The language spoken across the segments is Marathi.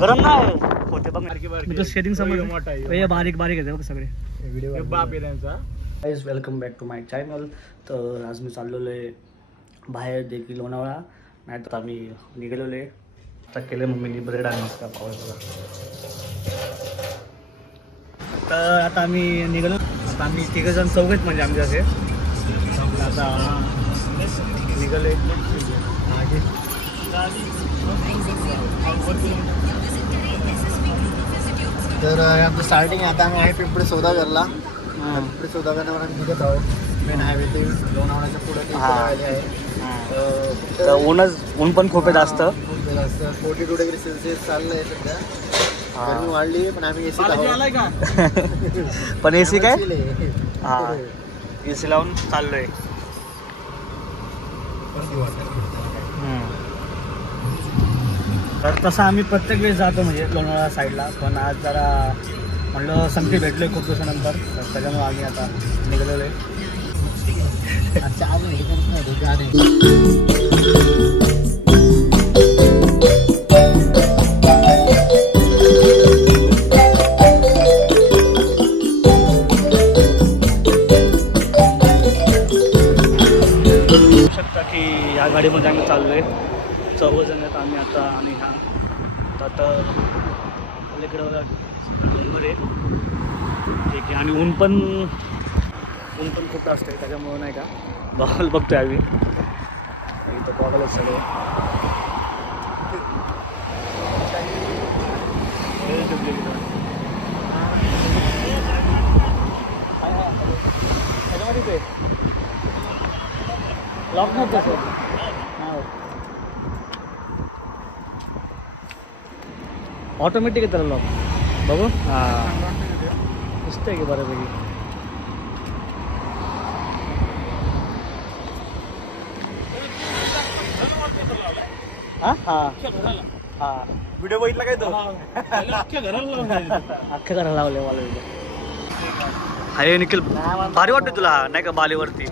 गरम ना होते बघ तो शेडिंग समोर बारीक बारीक येते बघ सगळे व्हिडिओ बाप आहे त्यांचा. Guys welcome back to my channel. तर आज मी चाललेलो आहे बाहेर देखील लोणावळा, नाही तर आम्ही निघालेलो आहे. आता केलं मम्मीने ब्रेड आणि मस्त पावायचा. तर आता आम्ही निघालो. आता आम्ही तिघंजण चौघेच म्हणजे आमचे असे आता निघाले. तर आमचं स्टार्टिंग आता आम्ही आहे पिंपरी सौदागरला. पिंपरी सौदागरला आम्ही निघत आहोत. मेन हायवे ते लोणावळ्याच्या पुढे आहे. ऊन पण खूप आहे जास्त. 42 डिग्री सेल्सिअस चाललंय सध्या. गरमी वाढली पण आम्ही एसी पण एसी काय हा एसी लावून चाललोय. तर तसं आम्ही प्रत्येक वेळेस जातो म्हणजे लोणावळा साईडला, पण आज जरा म्हणलं संगती भेटलोय खूप दिवसानंतर, तर त्याच्यामुळे आम्ही आता निघालेलो आहे. बघू शकता की या गाडीमध्ये आम्ही चाललोय. 14 जण आहेत आम्ही आता. आणि ह्या आता अलीकडे डोंगर आहे ठीक आहे. आणि ऊन पण खूप जास्त आहे, त्याच्यामुळं नाही का बॉगल बघतोय आम्ही. इथं बॉगल आहेत सगळे. त्याच्यामध्ये लॉक नव्हतं तसं. ऑटोमॅटिक आहे त्याला लॉक. बघू हां दिसतंय की बऱ्यापैकी. हां हां हां व्हिडिओ बघितला काय तो? अख्ख्या घराला लावले मला व्हिडिओ. अरे निखिल भारी वाटतं तुला नाही का बालीवरती?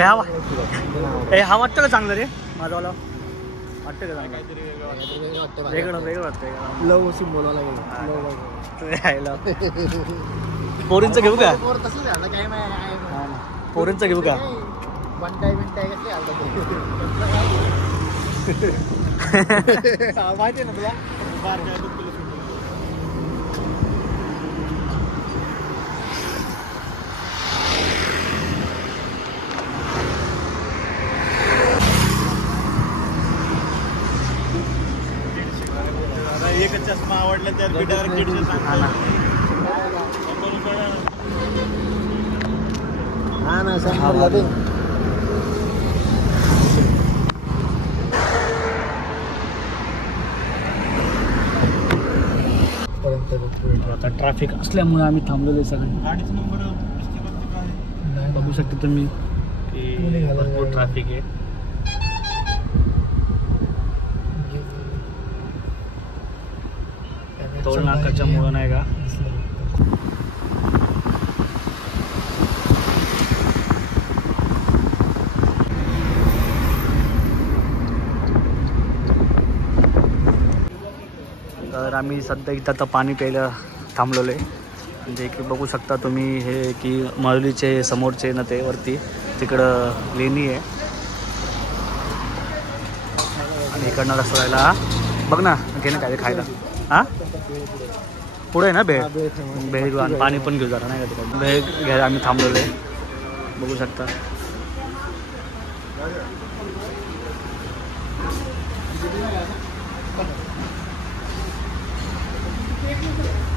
हा वाटतं का चांगलं रे माझावाला? वाटतं का चांगलं? वेगळं वाटतं. लव सिम्बॉल पोरींचं घेऊ का? पोरींचं घेऊ का? माहिती ना तुला? एकच चष्मा आवडला तर हा ना सांगा ते. आता ट्रॅफिक असल्यामुळे आम्ही थांबलेलो सगळे. बघू शकता तुम्ही की भरपूर ट्रॅफिक आहे. टोल नाकाच्या मुळे नाही का. तर आम्ही सध्या इथं आता पाणी प्यायला थांबलेलो आहे. म्हणजे की बघू शकता तुम्ही हे की माहुलीचे समोरचे ना ते वरती तिकडं लेणी आहे. आणि इकडनं रसवायला बघ ना घे ना काय खायला. हां पुढे आहे ना भेळ घेऊ आणि पाणी पण घेऊ जरा नाही का तिकडे. भेळ घ्यायला आम्ही थांबलेलो आहे बघू शकता.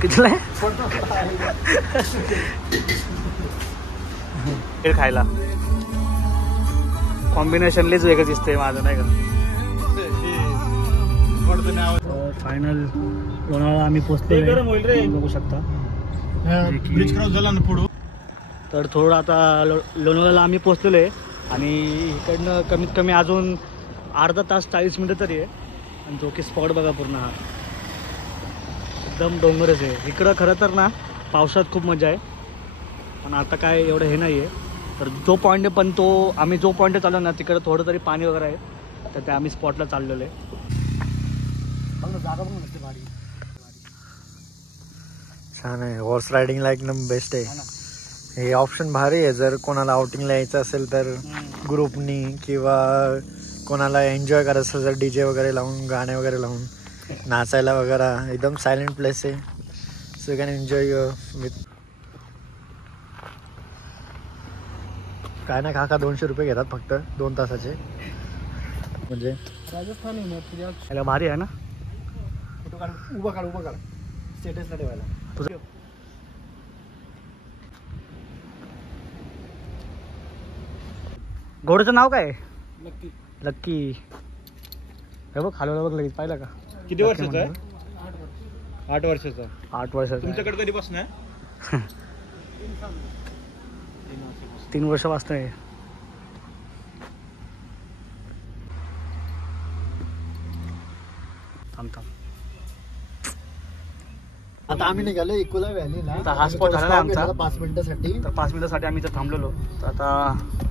कितीला आहे भेळ खायला? कॉम्बिनेशन लयच वेगळं दिसतंय माझं नाही का. फायनल लोणावळा आम्ही पोचतो बघू शकता. ब्रिज क्रॉस झाला ना पुढं. तर थोडं आता लोणावळ्याला आम्ही पोचलेलो आहे. आणि इकडनं कमीत कमी अजून अर्धा तास 40 मिनिटं तरी आहे. आणि जो की स्पॉट बघा पूर्ण हा एकदम डोंगरच आहे. इकडं खरं तर ना पावसात खूप मजा आहे, पण आता काय एवढं हे नाही आहे. तर जो पॉईंट आहे पण तो आम्ही जो पॉईंट चाललो ना तिकडे थोडं तरी पाणी वगैरे आहे, तर त्या आम्ही स्पॉटला चाललेलो आहे. जागा पण नसते भारी, छान आहे. हॉर्स रायडिंगला एकदम बेस्ट आहे हे ऑप्शन. भारी आहे जर कोणाला आउटिंगला यायचं असेल तर ग्रुपनी, किंवा कोणाला एन्जॉय करायचं असेल तर DJ वगैरे लावून, गाणे वगैरे लावून नाचायला वगैरे. एकदम सायलेंट प्लेस आहे, so you can enjoy with. काय ना काका 200 रुपये घेतात फक्त 2 तासाचे. म्हणजे राजस्थान भारी आहे ना. उभा काढ स्टेटसला ठेवायला. तुझं घोड्याचं नाव काय? लक्की. हे बघ खालवलं बघ लगेच, पाहिलं का? किती वर्षाचा आहे? 8 वर्षाचा. 8 वर्षाचा. तुमच्याकडे कधीपासून आहे? 3 वर्ष वाजता. थांब. आता आम्ही निघालो इकोला व्हॅलीला. आता हा स्पॉट झाला आमचा 5 मिनिटासाठी. तर 5 मिनिटासाठी आम्ही इथं थांबलेलो. तर आता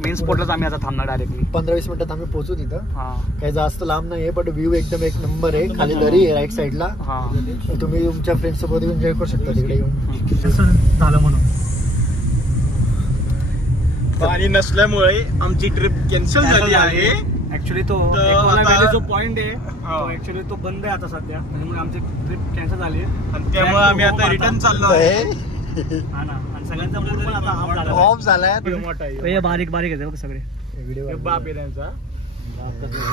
मेन स्पॉटलाच आम्ही आता थांबणार डायरेक्टली. 15-20 मिनिटात आम्ही पोहोचू तिथं. हां, काही जास्त लांब नाही आहे, पण व्ह्यू एकदम एक नंबर आहे. खाली दरी आहे राईट साईडला. हां, तुम्ही तुमच्या फ्रेंड्स सोबत एन्जॉय करू शकता तिकडे येऊन. तसं झालं म्हणून पाणी नसल्यामुळे आमची ट्रिप कॅन्सल झाली आहे. ऍक्च्युली तो तर एकोला आता- व्हॅली जो पॉइंट आहे हा. तो ऍक्च्युली तो बंद आहे आता सध्या, त्यामुळे आमची ट्रिप कॅन्सल झाली. आणि त्यामुळे आम्ही आता रिटर्न चाललो आहे. हा ना. आणि सगळ्यांचा मूड पण आता ऑफ झाला. ऑफ झालाय. मोठा आहे. हे बारीक बारीक आहे बघ सगळे. व्हिडिओ हे बाप आहे त्यांचा.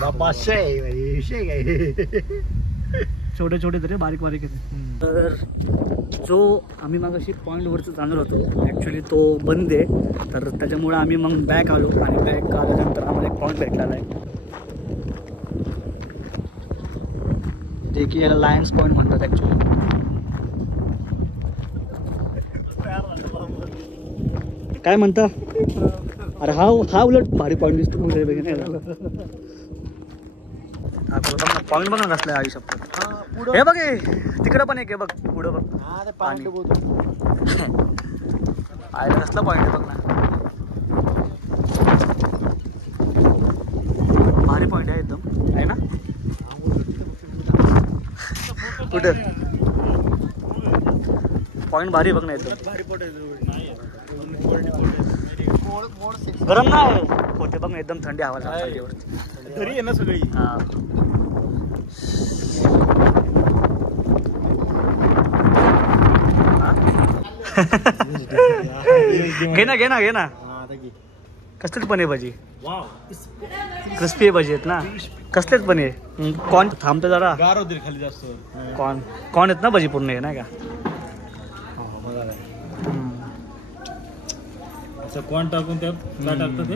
बापाशे आहे भाई, विषय काय. छोटे छोटे तरी बारीक बारीक आहेत. तर जो आम्ही मग अशी पॉईंटवरचं जाणार होतो ॲक्च्युली तो बंद आहे. तर त्याच्यामुळे आम्ही मग बॅक आलो आणि बॅक आल्यानंतर आम्हाला एक पॉईंट भेटलेला आहे, जे की याला लायन्स पॉईंट म्हणतात ॲक्च्युली. काय म्हणता? अरे हा उलट भारी पॉईंट दिसतो. पॉईंट बनवून असलं आयुष्यात. हे बघ तिकडं पण एक आहे बघ, पुढं बघ पाणी. आयला कसला पॉईंट आहे बघ ना. भारी पॉईंट आहे एकदम, आहे ना. कुठं पॉईंट भारी बघ ना एकदम. गरम नाही होते बघ ना, एकदम थंडी हवा लागते. घरी आहे ना सगळी. हा. घे ना कसलेच पण आहे भजी. क्रिस्पी आहे भजी आहेत ना, कसलेच पण आहे. कॉर्न थांबतं जरा. गार होतील खाली जास्त. कॉर्न आहेत ना भजी पूर्ण आहे नाही का. असं कॉर्न टाकून त्यात काय टाकतं ते?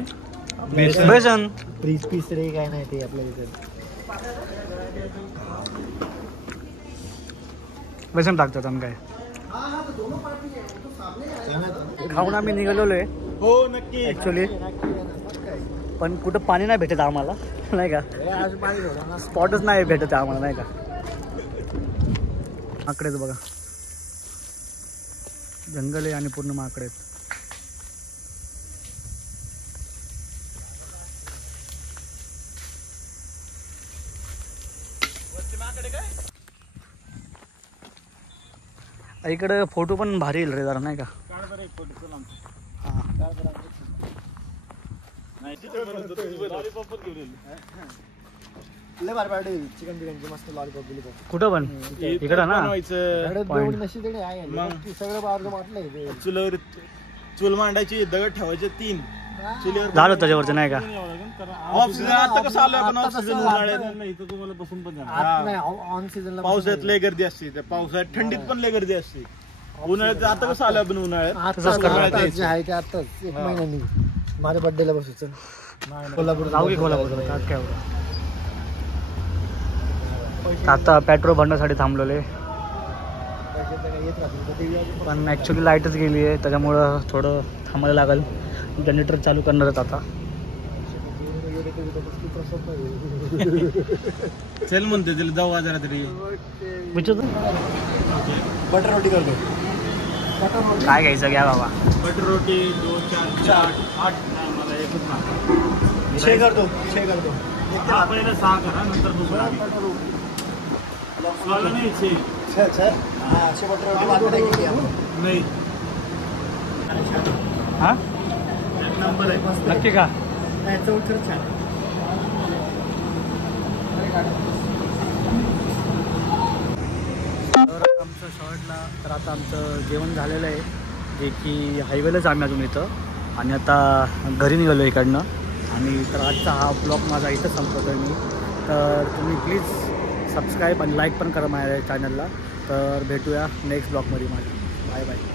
बेसन. पीस रे काय नाही ते आपल्या तिथे. बेसन टाकतात आम्ही. काय खाऊन आम्ही निघालेलो आहे हो नक्की. ॲक्च्युली, पण कुठं पाणी नाही भेटत आम्हाला नाही का. स्पॉटच नाही भेटत आम्हाला नाही का. माकडेच बघा, जंगल आहे आणि पूर्ण माकडे आहेत. इकडे फोटो पण भारी येईल रे जरा नाही का. चिकन बिर्याणी मस्त लॉलीपॉप बिलीपॉप. कुठं पण इकडं ना. सगळं बाहेर वाटलंय. चुलीवर चूल मांडायची, दगड ठेवायचे 3 चुलीवर. झालं त्याच्यावरचं नाही का. ऑफ सीझन आता कसं आलं आपण. ऑफ सीझन उन्हाळ्यात इथं तुम्हाला बसून पण ऑन सीझनला पावसाळ्यात लय गर्दी असते. त्या पावसाळ्यात थंडीत पण लय गर्दी असते. उन्हाळ्यात आता कसं आलं आपण उन्हाळ्यात. जे आहे ते आताच 1 महिन्यानी माझ्या बर्थडेला बसूच. कोल्हापूर जाऊ की कोल्हापूर काय एवढं. आता पेट्रोल भरण्यासाठी थांबलेले, पण ॲक्च्युली लाईटच गेली आहे त्याच्यामुळं थोडं थांबायला लागेल. जनरेटर चालू करणारच आता. चल म्हणते तिला जाऊ जरा तरी. बटर रोटी करतो. काय घ्यायचं घ्या बाबा. बटर रोटी 2 4 8 छे करतो 6 करा नंतर दुसरा नाही 6 नाही हां नंबर आहे नक्की का चौथर छान तर आमचं शॉर्टला तर आता आमचं जेवण झालेलं आहे जे की हायवेलाच आम्ही अजून इथं आणि आता घरी निघालो इकडनं आणि तर आजचा हा ब्लॉग माझा इथं संपवतो आहे मी तर तुम्ही प्लीज सबस्क्राईब आणि लाईक पण करा माझ्या चॅनलला तर भेटूया नेक्स्ट ब्लॉगमध्ये माझ्या बाय बाय